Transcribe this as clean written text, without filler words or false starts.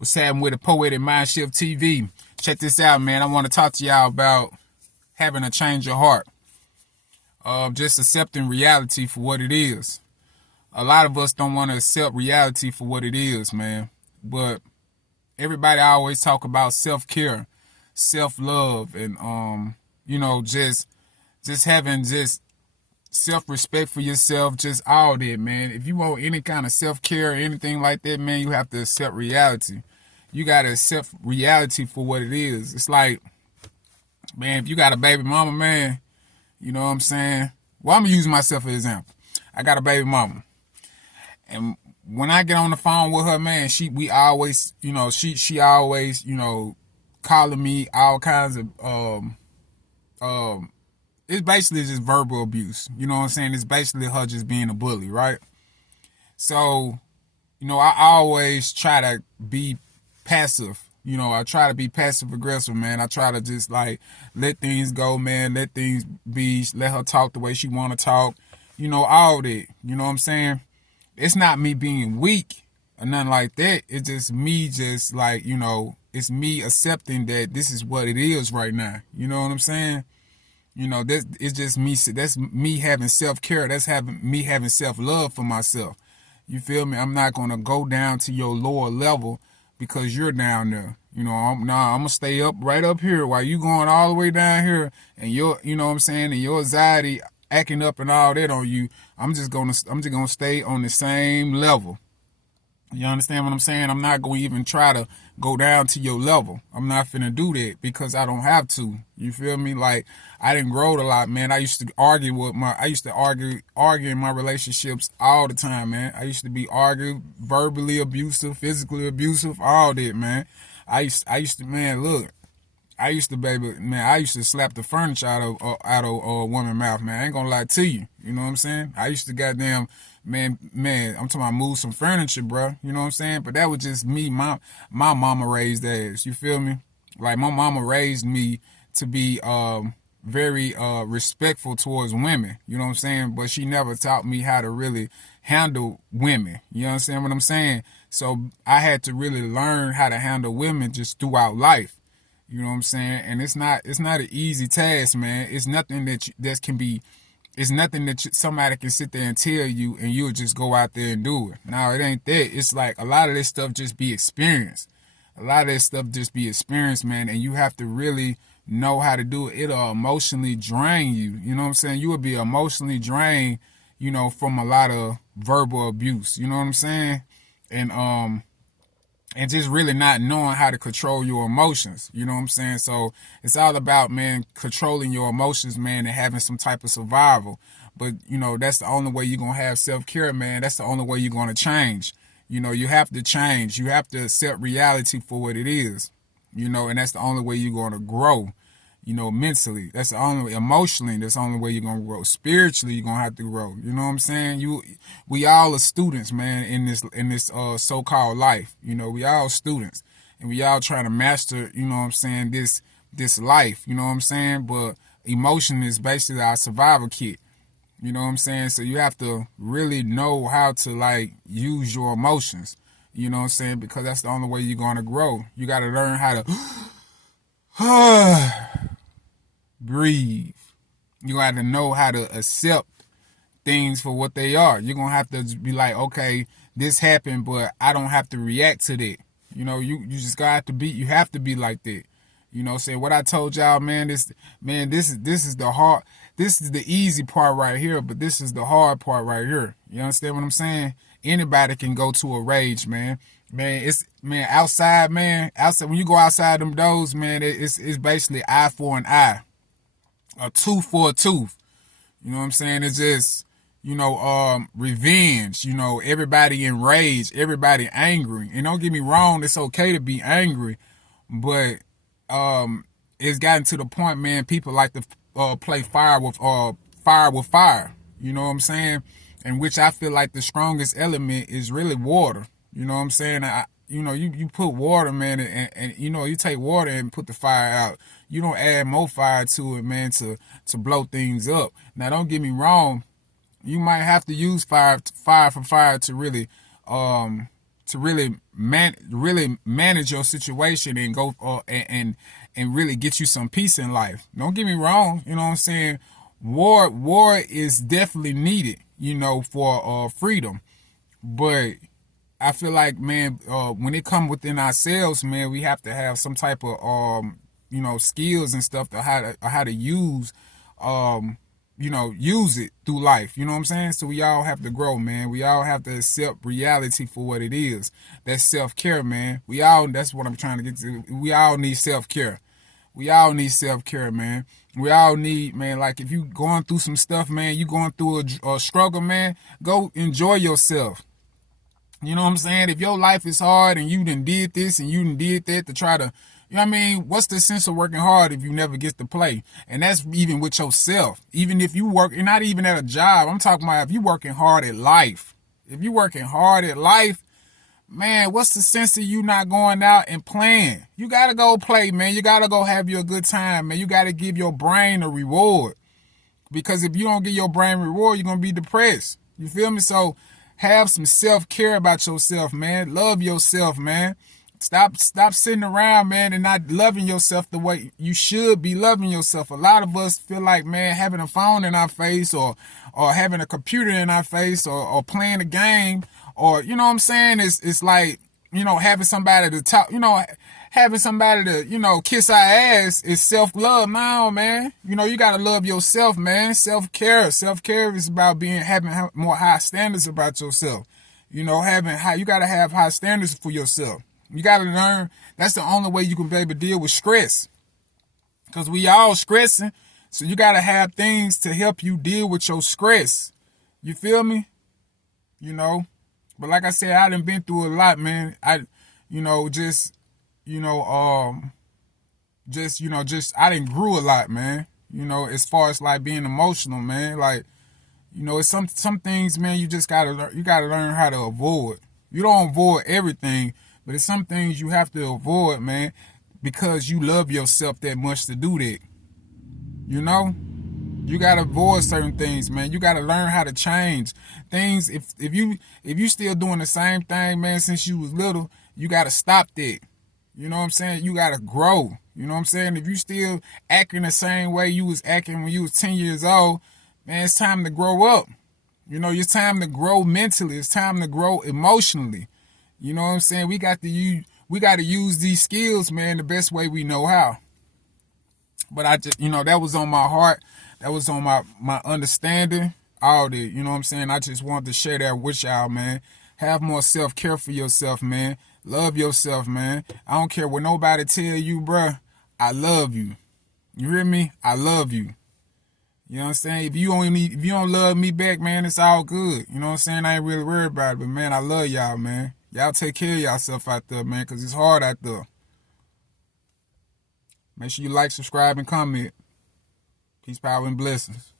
What's happening with the Poetic Mindshift TV? Check this out, man. I want to talk to y'all about having a change of heart. Just accepting reality for what it is. A lot of us don't want to accept reality for what it is, man. But everybody always talk about self-care, self-love, and just having just self-respect for yourself, just all that, man. If you want any kind of self-care or anything like that, man, you have to accept reality. You got to accept reality for what it is. It's like, man, if you got a baby mama, man, you know what I'm saying? Well, I'm going to use myself as an example. I got a baby mama. And when I get on the phone with her, man, she always calling me all kinds of, it's basically just verbal abuse. You know what I'm saying? It's basically her just being a bully, right? So, I always try to be passive. I try to be passive aggressive, man. I try to just let things go, man. Let things be. Let her talk the way she want to talk. All that. You know what I'm saying? It's not me being weak or nothing like that. It's just me it's me accepting that this is what it is right now. You know what I'm saying? It's just me. That's me having self-care. That's me having self-love for myself. You feel me? I'm not going to go down to your lower level because you're down there. I'm going to stay right up here while you going all the way down here and and your anxiety acting up and all that on you. I'm just going to stay on the same level. You understand what I'm saying? I'm not going to even try to go down to your level. I'm not finna do that because I don't have to. You feel me? I didn't grow a lot, man. I used to argue in my relationships all the time, man. I used to be verbally abusive, physically abusive, all that, man. I used to, man, look. I used to slap the furniture out of a woman's mouth, man. I ain't gonna lie to you. You know what I'm saying? I used to goddamn, man, I'm talking about move some furniture, bro. You know what I'm saying? But that was just me. My mama raised ass. You feel me? My mama raised me to be very respectful towards women. You know what I'm saying? But she never taught me how to really handle women. You understand what I'm saying? So I had to really learn how to handle women just throughout life. You know what I'm saying? And it's not an easy task, man. It's nothing it's nothing that somebody can sit there and tell you and you'll just go out there and do it. No, it ain't that. It's like a lot of this stuff just be experienced. A lot of this stuff just be experienced, man. And you have to really know how to do it. It'll emotionally drain you. You know what I'm saying? You will be emotionally drained, from a lot of verbal abuse. You know what I'm saying? And just really not knowing how to control your emotions. You know what I'm saying? So it's all about, man, controlling your emotions, man, and having some type of survival. But, that's the only way you're going to have self-care, man. That's the only way you're going to change. You have to change. You have to accept reality for what it is, and that's the only way you're going to grow. Mentally, emotionally, that's the only way you're going to grow. Spiritually, you're going to have to grow. You know what I'm saying? We all are students, man, in this so-called life. We all students and we all trying to master, you know what I'm saying, this life, you know what I'm saying? But emotion is basically our survival kit. You know what I'm saying? So you have to really know how to use your emotions. You know what I'm saying? Because that's the only way you're going to grow. You got to learn how to breathe. You got to know how to accept things for what they are. You're going to have to be like, okay, this happened, but I don't have to react to that. You just got to you have to be like that. Say what I told y'all, man, this is the easy part right here, but this is the hard part right here. You understand what I'm saying? Anybody can go to a rage, man. Outside, when you go outside them doors, man, it's basically eye for an eye. A tooth for a tooth. You know what I'm saying? It's just, revenge, everybody enraged, everybody angry. And don't get me wrong, it's okay to be angry, but it's gotten to the point, man, people like to play fire with fire. You know what I'm saying? In which I feel like the strongest element is really water. You know what I'm saying? You put water, man, and you take water and put the fire out. You don't add more fire to it, man, to blow things up. Now, don't get me wrong. You might have to use fire for fire to really to really manage your situation and go and really get you some peace in life. Don't get me wrong, you know what I'm saying? War is definitely needed, you know, for freedom. But I feel like, man, when it come within ourselves, man, we have to have some type of you know, skills and stuff to how to use you know, use it through life. You know what I'm saying? So we all have to grow, man. We all have to accept reality for what it is. That's self-care, man. That's what I'm trying to get to. We all need self-care. We all need self-care, man. We all need, man, like if you going through some stuff, man, you going through a struggle, man, go enjoy yourself. You know what I'm saying? If your life is hard and you done did this and you done did that to try to, you know what I mean? What's the sense of working hard if you never get to play? And that's even with yourself. Even if you work, and not even at a job. I'm talking about if you working hard at life. If you working hard at life, man, what's the sense of you not going out and playing? You got to go play, man. You got to go have your good time, man. You got to give your brain a reward. Because if you don't get your brain reward, you're going to be depressed. You feel me? So have some self-care about yourself, man. Love yourself, man. Stop sitting around, man, and not loving yourself the way you should be loving yourself. A lot of us feel like, man, having a phone in our face or having a computer in our face or playing a game or, you know what I'm saying? It's like, you know, having somebody to talk, you know, having somebody to, you know, kiss our ass is self-love. No, man. You know, you got to love yourself, man. Self-care. Self-care is about having more high standards about yourself. You know, you got to have high standards for yourself. You got to learn. That's the only way you can be able to deal with stress. Because we all stressing. So you got to have things to help you deal with your stress. You feel me? You know. But like I said, I done been through a lot, man. I done grew a lot, man. You know, as far as like being emotional, man. Like, you know, it's some things, man, you just gotta learn how to avoid. You don't avoid everything. But it's some things you have to avoid, man, because you love yourself that much to do that. You know? You gotta avoid certain things, man. You gotta learn how to change things. If you still doing the same thing, man, since you was little, you gotta stop that. You know what I'm saying? You gotta grow. You know what I'm saying? If you still acting the same way you was acting when you was 10 years old, man, it's time to grow up. You know, it's time to grow mentally. It's time to grow emotionally. You know what I'm saying? We got to use these skills, man, the best way we know how. But I just, you know, that was on my heart. That was on my understanding. All that, you know what I'm saying? I just wanted to share that with y'all, man. Have more self-care for yourself, man. Love yourself, man. I don't care what nobody tell you, bruh. I love you. You hear me? I love you. You know what I'm saying? If you don't love me back, man, it's all good. You know what I'm saying? I ain't really worried about it. But, man, I love y'all, man. Y'all take care of yourself out there, man, because it's hard out there. Make sure you like, subscribe, and comment. Peace, power, and blessings.